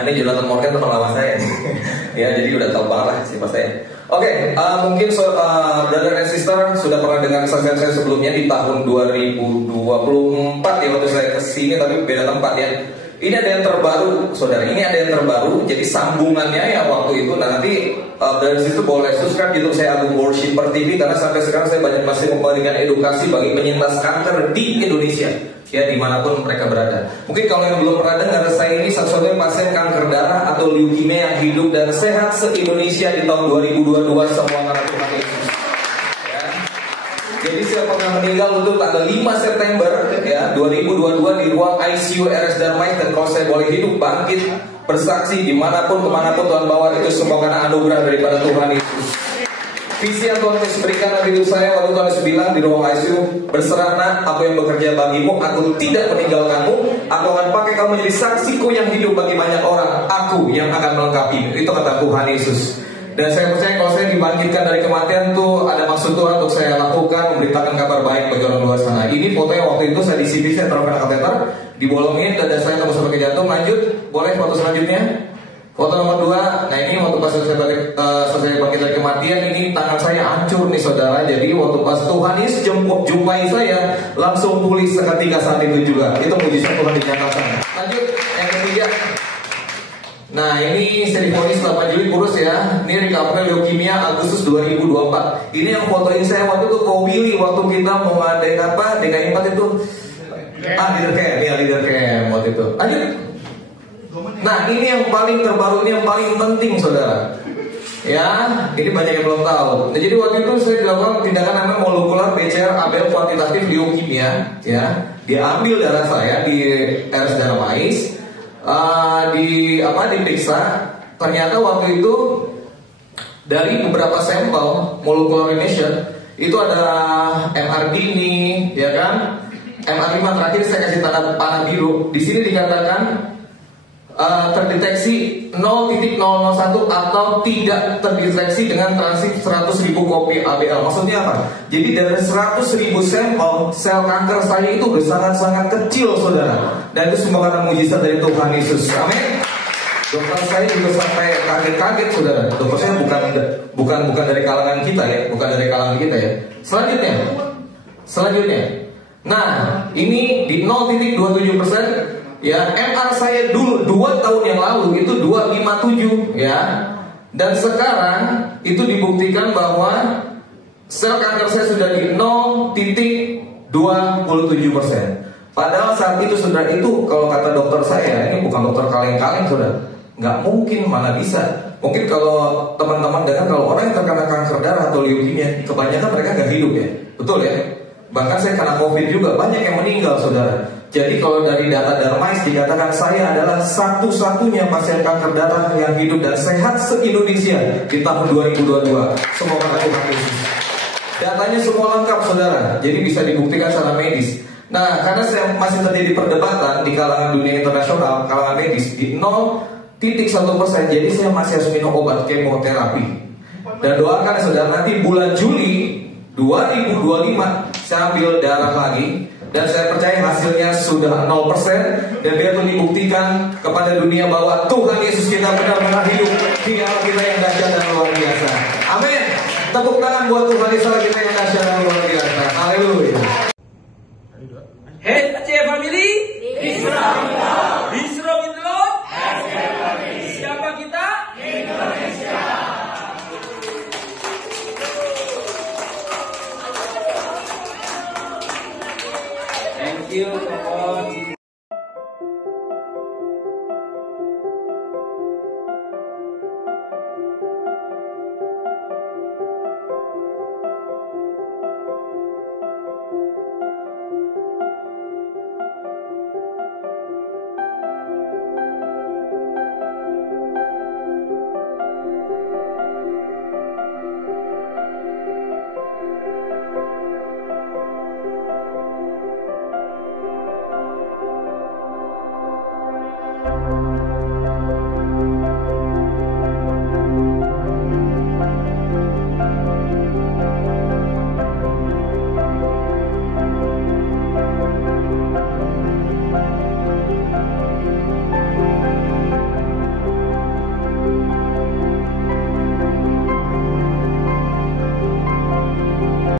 Nah, ini Jonathan Morgan teman lama saya. Ya, jadi udah tahu banget lah siapa saya. Oke, mungkin brother and sister sudah pernah dengar kesaksian saya sebelumnya di tahun 2024 ya, waktu saya kesini tapi beda tempat ya. Ini ada yang terbaru, saudara. Ini ada yang terbaru. Jadi sambungannya ya waktu itu. Nah, nanti dari situ boleh subscribe YouTube saya, Agung Worshiper TV, karena sampai sekarang saya banyak masih memberikan edukasi bagi penyintas kanker di Indonesia, ya dimanapun mereka berada. Mungkin kalau yang belum pernah dengar, saya ini satu-satunya pasien kanker darah atau leukemia yang hidup dan sehat se-Indonesia di tahun 2022. Semua karena Tuhan Yesus. Jadi saya pernah meninggal untuk tanggal 5 September ya 2022 di ruang ICU RS Darmais, dan kalau saya boleh hidup bangkit bersaksi dimanapun kemanapun Tuhan bawa, itu semua karena anugerah daripada Tuhan Yesus. Visi yang Tuhan Yesus berikan dalam hidup saya waktu Tuhan Yesus bilang di ruang ICU, berserah nak, aku yang bekerja bagimu, aku tidak meninggalkanmu, aku akan pakai kamu menjadi saksiku yang hidup bagi banyak orang, aku yang akan melengkapi. Itu kata Tuhan Yesus. Dan saya percaya kalau saya dibangkitkan dari kematian tuh ada maksud Tuhan untuk saya lakukan, memberitakan kabar baik bagi orang luar sana. Ini fotonya waktu itu saya di CV, saya taruh kena kateter, dibolongin, dada saya tembus sampai ke jantung. Lanjut, boleh foto selanjutnya. Foto nomor 2. Nah, ini waktu pas saya bangkit dari kematian, ini tangan saya hancur nih saudara. Jadi waktu pas Tuhan Yesus jumpai saya, langsung pulih seketika saat itu juga. Itu mujizat Tuhan dinyatakan. Lanjut, yang ketiga. Nah, ini saya divonis 8 Juli kurus ya. Ini recovery leukemia Agustus 2024. Ini yang fotoin saya waktu itu Ko Willy, waktu kita mau ngadain apa dengan empat itu leader camp ya, leader camp waktu itu. Lanjut. Nah, ini yang paling terbaru, ini yang paling penting saudara. Ya, ini banyak yang belum tahu. Nah, jadi waktu itu saya dilakukan tindakan namanya molekular PCR ABL kuantitatif leukemia ya. Diambil darah saya di RS Darmais. Diperiksa, ternyata waktu itu dari beberapa sampel molecular imaging itu ada MRD nih, ya kan? MR5 terakhir saya kasih tanda panah biru. Di sini dikatakan terdeteksi 0.001 atau tidak terdeteksi dengan transit 100.000 kopi ABL. Maksudnya apa? Jadi dari 100.000 sampel sel kanker saya itu sangat-sangat kecil saudara. Dan itu semua karena mujizat dari Tuhan Yesus. Amin. Dokter saya juga sampai kaget-kaget saudara. Dokter saya bukan dari kalangan kita ya, bukan dari kalangan kita ya. Selanjutnya. Nah, ini di 0.27%. Ya, MR saya dulu 2 tahun yang lalu itu 257 ya. Dan sekarang itu dibuktikan bahwa sel kanker saya sudah di 0.27%. Padahal saat itu saudara, itu kalau kata dokter saya, ini bukan dokter kaleng-kaleng saudara, nggak mungkin, mana bisa. Mungkin kalau teman-teman dengar, kalau orang yang terkena kanker darah atau leukemia, kebanyakan mereka nggak hidup ya, betul ya. Bahkan saya kena COVID juga, banyak yang meninggal saudara. Jadi kalau dari data Darmais dikatakan saya adalah satu-satunya pasien kanker darah yang hidup dan sehat se-Indonesia di tahun 2022. Semoga Tuhan Yesus. Datanya semua lengkap saudara, jadi bisa dibuktikan secara medis. Nah, karena saya masih terjadi perdebatan di kalangan dunia internasional, kalangan medis di 0.1%, jadi saya masih harus minum obat kemoterapi. Dan doakan saudara, nanti bulan Juli 2025 saya ambil darah lagi. Dan saya percaya hasilnya sudah 0%. Dan dia pun dibuktikan kepada dunia bahwa Tuhan Yesus kita benar-benar hidup. Dia kita yang dahsyat dan luar biasa. Amin. Tepuk tangan buat Tuhan Yesus kita yang dahsyat dan luar biasa. Haleluya.